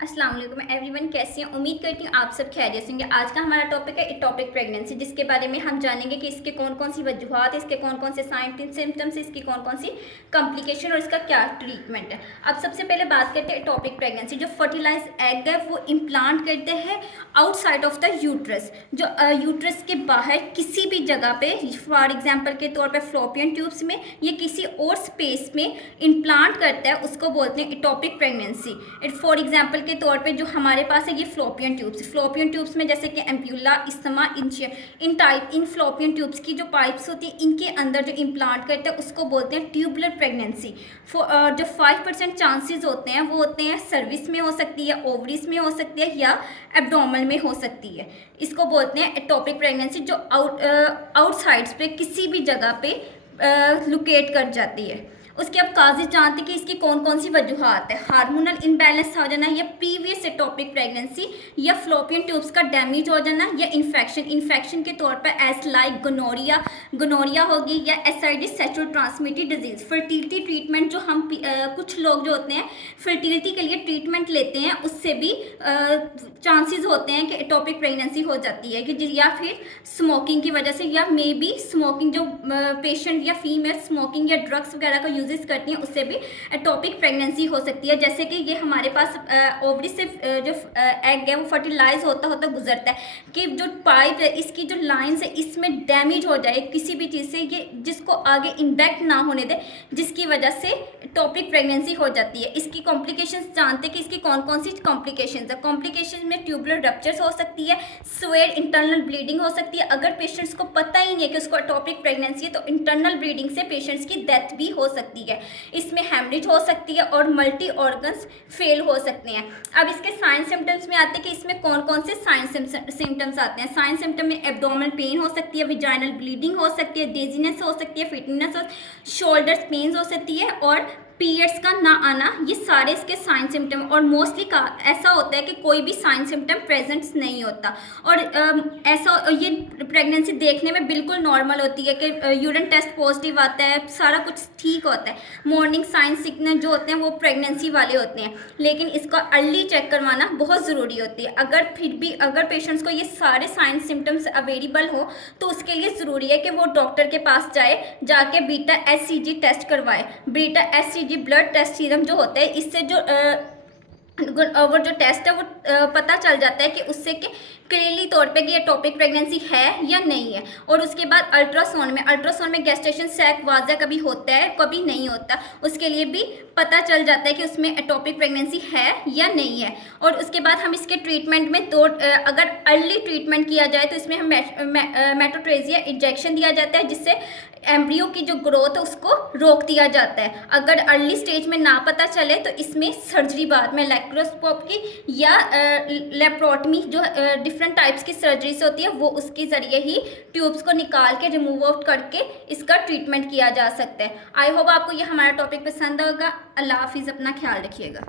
अस्सलाम वालेकुम एवरीवन, कैसे हैं? उम्मीद करती हूँ आप सब खैरियत से होंगे। आज का हमारा टॉपिक है इटॉपिक प्रेगनेंसी, जिसके बारे में हम जानेंगे कि इसके कौन कौन सी वजूहत, इसके कौन कौन से साइन सिम्टम्स, इसकी कौन कौन सी कॉम्प्लिकेशन और इसका क्या ट्रीटमेंट है। अब सबसे पहले बात करते हैं इटॉपिक प्रेगनेंसी। जो फर्टिलाइज एग है वो इम्प्लांट करते हैं आउटसाइड ऑफ द यूट्रस, जो यूट्रस के बाहर किसी भी जगह पे, फॉर एग्जाम्पल के तौर पर फ्लोपियन ट्यूब्स में या किसी और स्पेस में इम्प्लांट करता है, उसको बोलते हैं इटॉपिक प्रेगनेंसी। फॉर एग्जाम्पल के तौर पे जो हमारे पास है ये फ्लोपियन ट्यूब्स में जैसे कि एम्प्यूला, इस्थमा, इन फ्लोपियन ट्यूब्स की जो पाइप्स होती है, इनके अंदर जो इम्प्लांट करते हैं उसको बोलते हैं ट्यूबुलर प्रेगनेंसी। जो 5% चांसेस होते हैं वो होते हैं सर्विस में हो सकती है, ओवरीज में हो सकती है या एब्डोमन में हो सकती है। इसको बोलते हैं एटोपिक प्रेगनेंसी, जो आउटसाइड्स पे किसी भी जगह पे लोकेट कर जाती है। उसके अब काजेज जानते हैं कि इसकी कौन कौन सी वजूहत है। हार्मोनल इम्बैलेंस हो जाना या प्रीवियस एटोपिक प्रेगनेंसी या फ्लोपियन ट्यूब्स का डैमेज हो जाना या इन्फेक्शन के तौर पर एज लाइक गोनोरिया होगी या SID sexual transmitted disease. Fertility treatment जो हम कुछ लोग जो होते हैं फर्टिलिटी के लिए ट्रीटमेंट लेते हैं, उससे भी चांसेस होते हैं कि एटोपिक प्रेगनेंसी हो जाती है कि या फिर स्मोकिंग की वजह से, या मे बी स्मोकिंग जो पेशेंट या फीमेल स्मोकिंग या ड्रग्स वगैरह का यूजेस करती हैं उससे भी एटोपिक प्रेगनेंसी हो सकती है। जैसे कि ये हमारे पास ओवरी से जो एग है वो फर्टिलाइज होता होता गुजरता है कि जो पाइप है, इसकी जो लाइंस है, इसमें डैमेज हो जाए किसी भी चीज़ से, ये जिसको आगे इंडेक्ट ना होने दे, जिसकी वजह से एटोपिक प्रेगनेंसी हो जाती है। इसकी कॉम्प्लिकेशंस जानते हैं कि इसकी कौन कौन सी कॉम्प्लिकेशंस है। कॉम्प्लिकेशन में ट्यूबुलर रप्चर्स हो सकती है, स्वेयर इंटरनल ब्लीडिंग हो सकती है। अगर पेशेंट्स को पता ही नहीं है कि उसको एटोपिक प्रेगनेंसी है तो इंटरनल ब्लीडिंग से पेशेंट्स की डेथ भी हो सकती है। इसमें हेमरेज हो सकती है और मल्टी ऑर्गन्स फेल हो सकते हैं। अब इसके साइन सिम्टम्स में आते हैं कि इसमें कौन कौन से साइन सिम्टम्स आते हैं। साइन सिम्टम में एब्डोमिनल पेन हो सकती है, विजाइनल ब्लीडिंग हो सकती है, डेजीनेस हो सकती है, फिटनेस, शोल्डर पेन्स हो सकती है और पीरियड्स का ना आना। ये सारे इसके साइन सिम्टम, और मोस्टली का ऐसा होता है कि कोई भी साइन सिम्टम प्रेजेंट नहीं होता। और ऐसा ये प्रेगनेंसी देखने में बिल्कुल नॉर्मल होती है कि यूरिन टेस्ट पॉजिटिव आता है, सारा कुछ ठीक होता है। मॉर्निंग साइन सिग्नल जो होते हैं वो प्रेगनेंसी वाले होते हैं, लेकिन इसका अर्ली चेक करवाना बहुत ज़रूरी होती है। अगर पेशेंट्स को ये सारे साइन सिम्टम्स अवेलेबल हो तो उसके लिए ज़रूरी है कि वो डॉक्टर के पास जाके बीटा एचसीजी टेस्ट करवाए। Beta HCG blood test serum जो होता है, इससे वो जो टेस्ट है वो पता चल जाता है कि उससे कि क्लियरली तौर पे कि ये एटोपिक प्रेगनेंसी है या नहीं है। और उसके बाद अल्ट्रासाउंड में गेस्टेशन सैक वाज़ा कभी होता है कभी नहीं होता, उसके लिए भी पता चल जाता है कि उसमें एटोपिक प्रेगनेंसी है या नहीं है। और उसके बाद हम इसके ट्रीटमेंट में अगर अर्ली ट्रीटमेंट किया जाए तो इसमें हम मेटोट्रेजिया इंजेक्शन दिया जाता है, जिससे एम्ब्रियो की जो ग्रोथ है उसको रोक दिया जाता है। अगर अर्ली स्टेज में ना पता चले तो इसमें सर्जरी बाद में लैप्रोस्कोप की या लेप्रोटमी, जो डिफरेंट टाइप्स की सर्जरीज होती है, वो उसके ज़रिए ही ट्यूब्स को निकाल के रिमूव आउट करके इसका ट्रीटमेंट किया जा सकता है। आई होप आपको ये हमारा टॉपिक पसंद होगा। अल्लाह हाफिज़, अपना ख्याल रखिएगा।